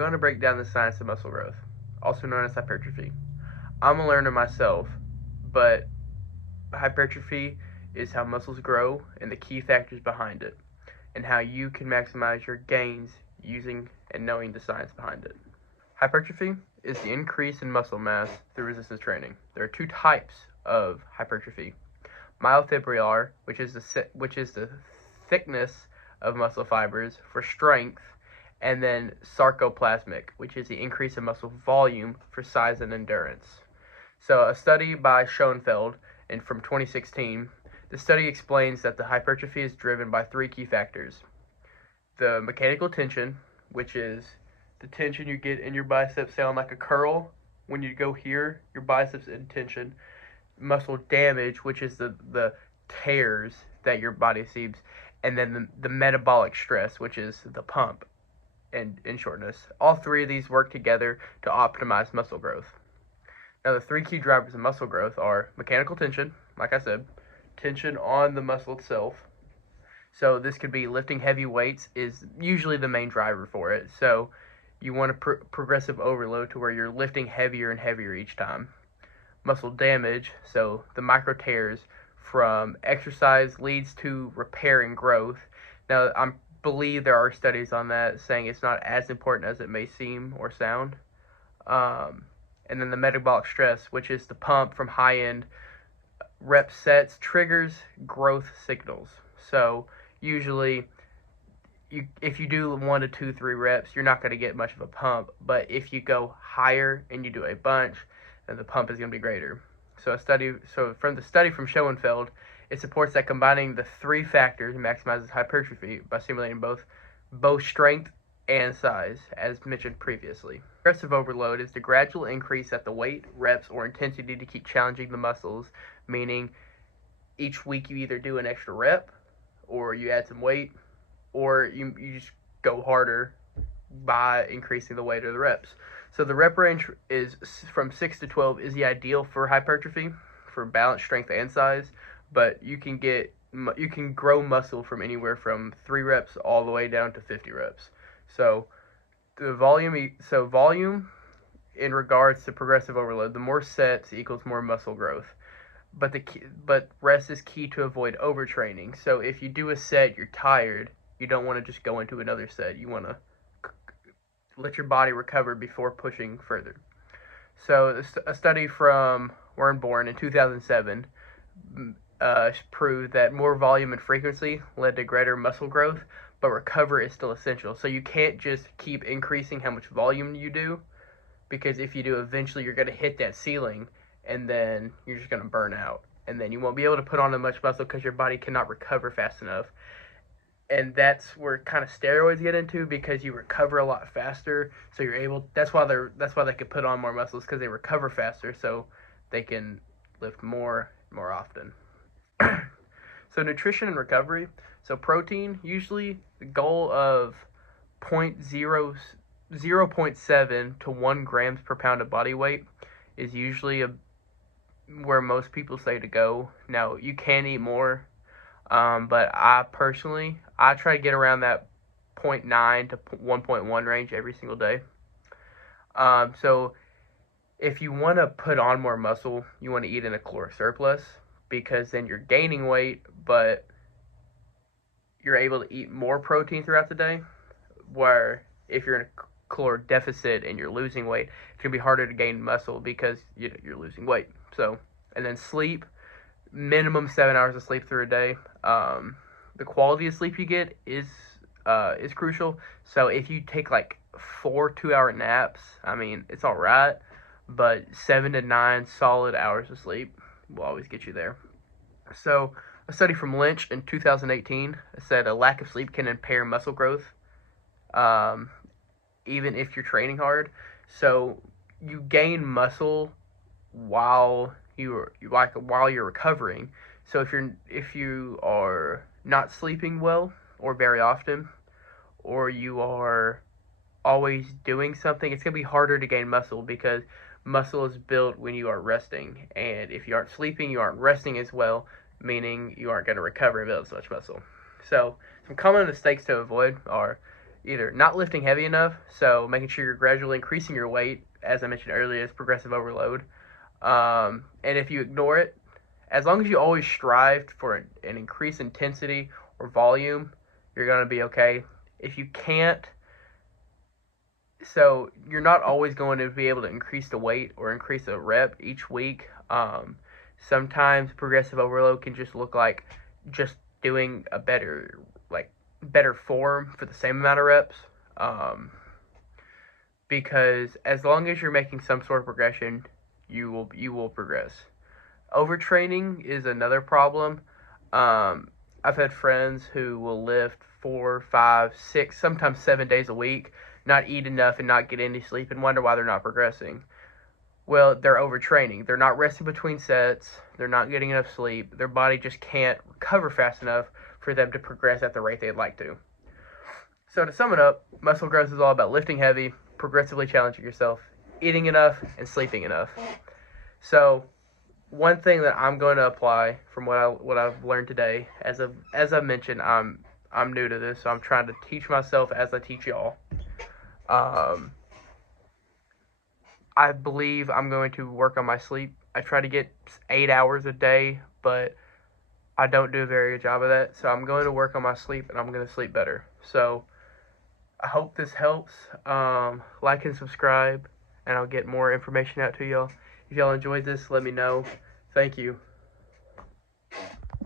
I'm going to break down the science of muscle growth, also known as hypertrophy. I'm a learner myself, but hypertrophy is how muscles grow and the key factors behind it, and how you can maximize your gains using and knowing the science behind it. Hypertrophy is the increase in muscle mass through resistance training. There are two types of hypertrophy: myofibrillar, which is the thickness of muscle fibers for strength, and then sarcoplasmic, which is the increase in muscle volume for size and endurance. So a study by Schoenfeld and from 2016, the study explains that the hypertrophy is driven by three key factors: the mechanical tension, which is the tension you get in your biceps, sound like a curl when you go here, your biceps in tension; muscle damage, which is the tears that your body sees; and then the metabolic stress, which is the pump and in shortness. All three of these work together to optimize muscle growth. Now, the three key drivers of muscle growth are mechanical tension, like I said, tension on the muscle itself. So this could be lifting heavy weights is usually the main driver for it. So you want a progressive overload to where you're lifting heavier and heavier each time. Muscle damage, so the micro tears from exercise leads to repair and growth. Now, I believe there are studies on that saying it's not as important as it may seem or sound. And then the metabolic stress, which is the pump from high-end rep sets, triggers growth signals. So usually, if you do 1 to 2, 3 reps, you're not going to get much of a pump. But if you go higher and you do a bunch, then the pump is going to be greater. So from the study from Schoenfeld, it supports that combining the three factors maximizes hypertrophy by stimulating both strength and size, as mentioned previously. Progressive overload is the gradual increase at the weight, reps, or intensity to keep challenging the muscles, meaning each week you either do an extra rep, or you add some weight, or you just go harder by increasing the weight or the reps. So the rep range is from 6 to 12 is the ideal for hypertrophy, for balance, strength, and size, but you can grow muscle from anywhere from 3 reps all the way down to 50 reps. So volume in regards to progressive overload, the more sets equals more muscle growth. But rest is key to avoid overtraining. So if you do a set, you're tired, you don't want to just go into another set. You want to let your body recover before pushing further. So a study from Wernborn in 2007 proved that more volume and frequency led to greater muscle growth, but recovery is still essential. So you can't just keep increasing how much volume you do, because if you do, eventually you're going to hit that ceiling, and then you're just going to burn out. And then you won't be able to put on as much muscle because your body cannot recover fast enough. And that's where kind of steroids get into, because you recover a lot faster. So you're able. That's why they can put on more muscles, because they recover faster, so they can lift more often. So nutrition and recovery. So protein, usually the goal of 0.7 to 1 grams per pound of body weight is usually where most people say to go. Now, you can eat more, but I try to get around that 0.9 to 1.1 range every single day. So if you want to put on more muscle, you want to eat in a caloric surplus, because then you're gaining weight, but you're able to eat more protein throughout the day. Where if you're in a caloric deficit and you're losing weight, it's going to be harder to gain muscle because you're losing weight. So, and then sleep, minimum 7 hours of sleep through a day. The quality of sleep you get is crucial. So if you take like 4 2-hour naps, I mean, it's all right, but 7 to 9 solid hours of sleep will always get you there. So a study from Lynch in 2018 said a lack of sleep can impair muscle growth, even if you're training hard. So you gain muscle while you're recovering. So if you are not sleeping well or very often, or you are always doing something, it's going to be harder to gain muscle, because muscle is built when you are resting. And if you aren't sleeping, you aren't resting as well, meaning you aren't going to recover and build as much muscle. So some common mistakes to avoid are either not lifting heavy enough, so making sure you're gradually increasing your weight, as I mentioned earlier, is progressive overload. And if you ignore it, as long as you always strive for an increased intensity or volume, you're going to be okay. If you can't, so you're not always going to be able to increase the weight or increase the rep each week. Sometimes progressive overload can just look like just doing a better form for the same amount of reps. Because as long as you're making some sort of progression, you will progress. Overtraining is another problem. I've had friends who will lift 4, 5, 6, sometimes 7 days a week, not eat enough and not get any sleep, and wonder why they're not progressing. Well, they're overtraining. They're not resting between sets. They're not getting enough sleep. Their body just can't recover fast enough for them to progress at the rate they'd like to. So to sum it up, muscle growth is all about lifting heavy, progressively challenging yourself, eating enough, and sleeping enough. So one thing that I'm going to apply from what I've learned today, as I mentioned, I'm new to this, so I'm trying to teach myself as I teach y'all. I believe I'm going to work on my sleep. I try to get 8 hours a day, but I don't do a very good job of that. So I'm going to work on my sleep, and I'm going to sleep better. So I hope this helps. Like and subscribe, and I'll get more information out to y'all. If y'all enjoyed this, let me know. Thank you.